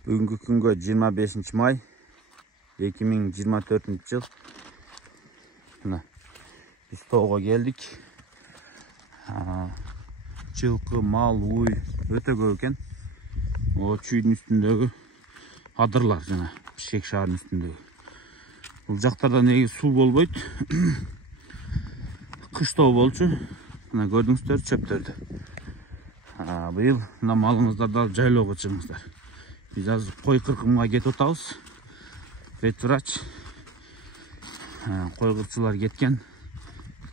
Бүгінгі күнгі 25 май 2024 жыл. Біз тоға келдік. Жылқы, мал, уй өте көп екен. О чүйдің үстіндегі адырлар жаңа Бішкек шаарының үстіндегі. Бұл жақтарда неге су болбойды. Қыштау болчу. Мына көрдіңіздер чөптерді. Биыл мына малыңыздарды алып жайлауға шығыңыздар. Biz azır koy kırkımға кетіп отабыз. Ветврач. Koy kırkçılar кеткен.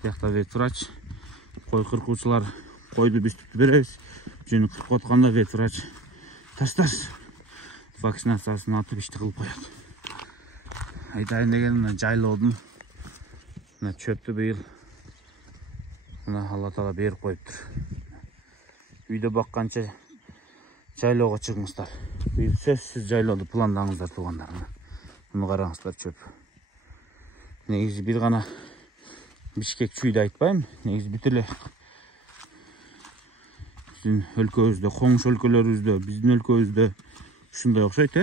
Яқта ветврач. Koy kırkçılar koyды біз түтіп береміз. Жүні кыркып отқанда ветврач тастас. Вакцинациясын атып ішті қылып қояды. Айтайын деген жайлаудың чөпті биыл Алла Тағала беріп қойып тұр. Үйде баққанша жайлауға шығыңыздар. Биыл сөзсіз жайлауды пландаңыздар туғандар. Бұны қараңыздар чөп. Негізі бір ғана Бішкек чүйді айтпаймын. Негізі бүтілі біздің өлкөбүздө, қоңыш өлкөлөрүбүздө, біздің өлкөбүздө ушундай окшойт,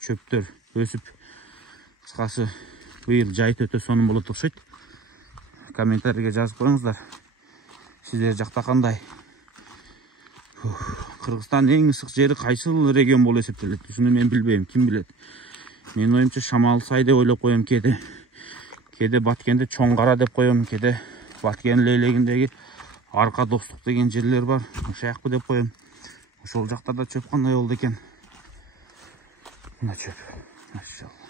чөптөр өсүп, кыскасы быйыл жайыт өтө сонун болот окшойт. Комментарийге жазып коюңуздар. Сиздер жакта кандай? Кыргызстан эң ысык жери кайсыл регион болуп эсептелет? Ушуну мен билбейм, ким билет? Мен оюмча Шамал-Сай деп ойлоп коем кээде. Кээде Баткенде Чоңгара деп коем, кээде Баткен лейлегиндеги Арка Достук деген жерлер бар. Ошоякпы деп коем. Ошол жактарда чөп кандай болду экен? Мына чөп. Машалла.